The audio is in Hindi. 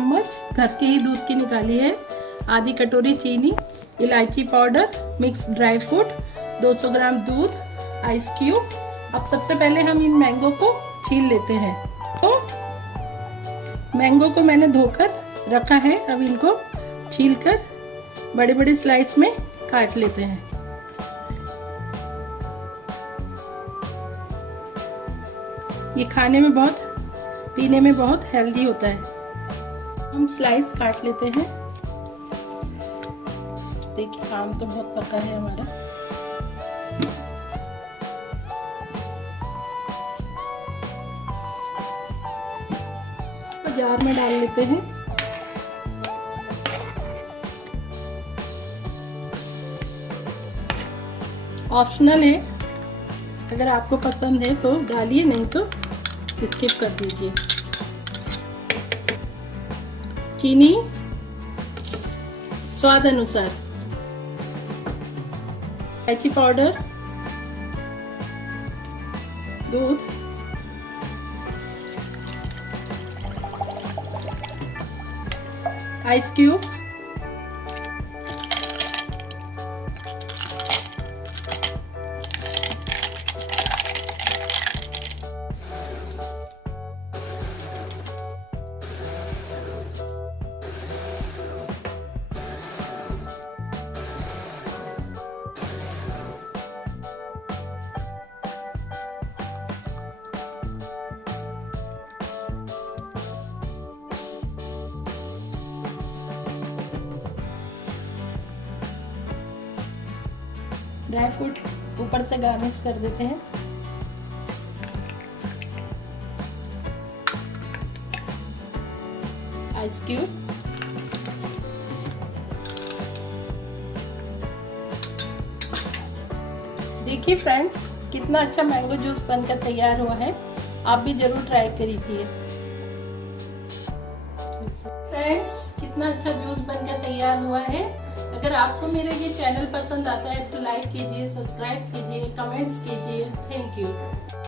चम्मच घर के ही दूध की निकाली है, आधी कटोरी चीनी, इलायची पाउडर, मिक्स ड्राई फ्रूट, 200 ग्राम दूध, आइस क्यूब। अब सबसे पहले हम इन मैंगो को छील लेते हैं। तो मैंगो को मैंने धोकर रखा है, अब इनको छीलकर बड़े बड़े स्लाइस में काट लेते हैं। ये खाने में बहुत, पीने में बहुत हेल्दी होता है। हम स्लाइस काट लेते हैं। देखिए आम तो बहुत पका है हमारा। तो जार में डाल लेते हैं। ऑप्शनल है, अगर आपको पसंद है तो डालिए, नहीं तो स्किप कर दीजिए। चीनी स्वाद अनुसार, इलायची पाउडर, दूध, आइस क्यूब, ड्राई फ्रूट ऊपर से गार्निश कर देते हैं। आइस क्यूब, देखिए फ्रेंड्स कितना अच्छा मैंगो जूस बनकर तैयार हुआ है। आप भी जरूर ट्राई करिए। फ्रेंड्स कितना अच्छा जूस बनकर तैयार हुआ है। अगर आपको मेरा ये चैनल पसंद आता है तो लाइक कीजिए, सब्सक्राइब कीजिए, कमेंट्स कीजिए। Thank you.